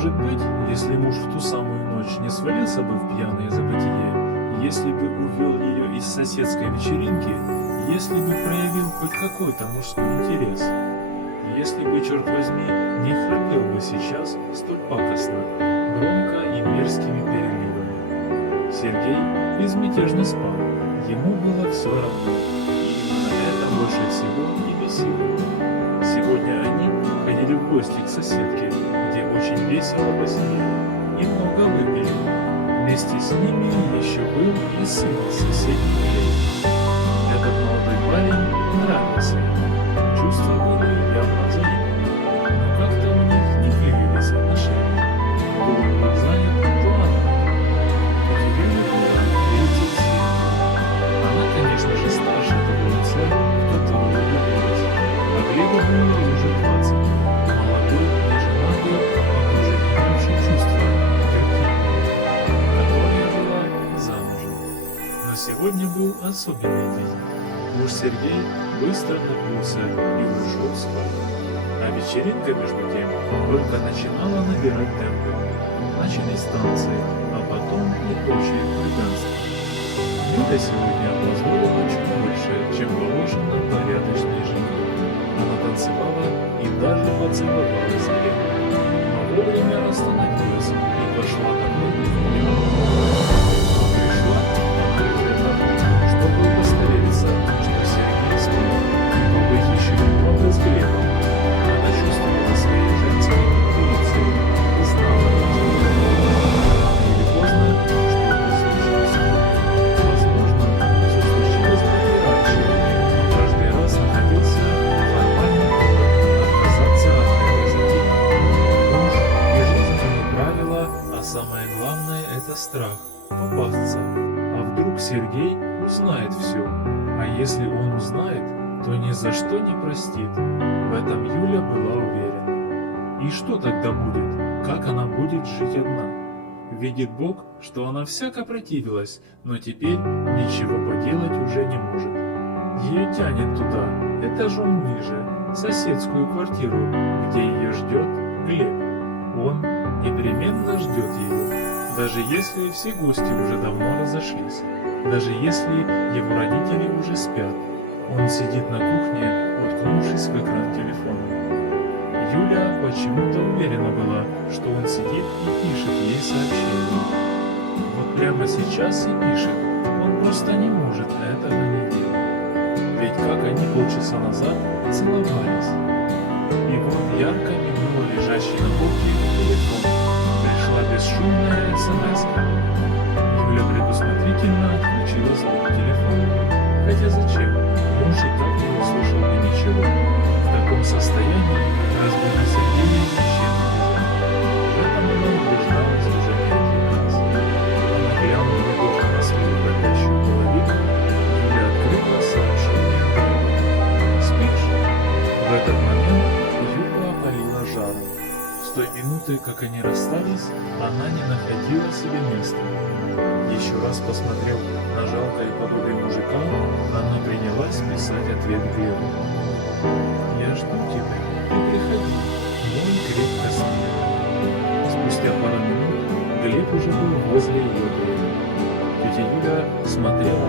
Может быть, если муж в ту самую ночь не свалился бы в пьяное забытие, если бы увел ее из соседской вечеринки, если бы проявил хоть какой-то мужской интерес, если бы, черт возьми, не храпел бы сейчас столь пакостно, громко и мерзкими переливами. Сергей безмятежно спал, ему было все равно, и именно это больше всего и бесило его. Сегодня они ходили в гости к соседке, где очень весело посидели и много выпили. Вместе с ними еще был и сын соседней клетки. Этот молодой парень нравился ему, чувства были явно взаимными, но как-то у них не клеились отношения. То он был занят, то она. Екатерина была третьей семьи. Она, конечно же, старше того лица, в которого влюбилась, а Глебу было уже 20, молодой, неженатый и уже имевший чувства к которая была замужем. Но сегодня был особенный день. Муж Сергей быстро напился и ушел спать. А вечеринка, между тем, только начинала набирать темпы. Начались танцы, а потом и прочие хулиганства. Юля сегодня позволила чуть больше, чем положено порядочной жене. Она танцевала и даже поцеловала Глеба, но вовремя остановилась и пошла домой в Пришла она лишь для того, чтобы удостовериться, что Сергей спит, и побыть еще немного с Глебом. Она чувствовала своей женской интуицией и знала, что рано или поздно что-то случится. Возможно, все случилось бы и раньше, но каждый раз находился нормальный повод отказаться от этой затеи. Муж и жизненные правила, а самое главное – это страх попасться. А вдруг Сергей узнает все? А если он узнает, то ни за что не простит. В этом Юля была уверена. И что тогда будет? Как она будет жить одна? Видит Бог, что она всяко противилась, но теперь ничего поделать уже не может. Ее тянет туда, этажом ниже, соседскую квартиру, где ее ждет Глеб. Он непременно ждет ее, даже если все гости уже давно разошлись, даже если его родители уже спят. Он сидит на кухне, уткнувшись в экран телефона. Юля почему-то уверена была, что он сидит и пишет ей сообщение. Вот прямо сейчас и пишет, он просто не может этого не делать. Ведь как они полчаса назад целовались. И вот ярко мигнула лежащий на полке телефон. Пришла бесшумная смс-ка. Юля предусмотрительно отключила звук телефона. Хотя зачем? Муж и так не услышал бы ничего. В таком состоянии разбудить Сергея ничем нельзя. В этом она убеждалась уже не один раз. Она глянула недолго на свою дрожащую половину. Юля открыла сообщение Глеба. «Спишь?» В этот момент Юлю опалила жаром. С той минуты, как они расстались, она не находила себе места. Еще раз посмотрев на жалкое подобие мужика, она принялась писать ответ Глебу. «Я жду тебя, ты приходи, мой крепко спи». Спустя пару минут Глеб уже был возле ее двери. Тетя Юля смотрела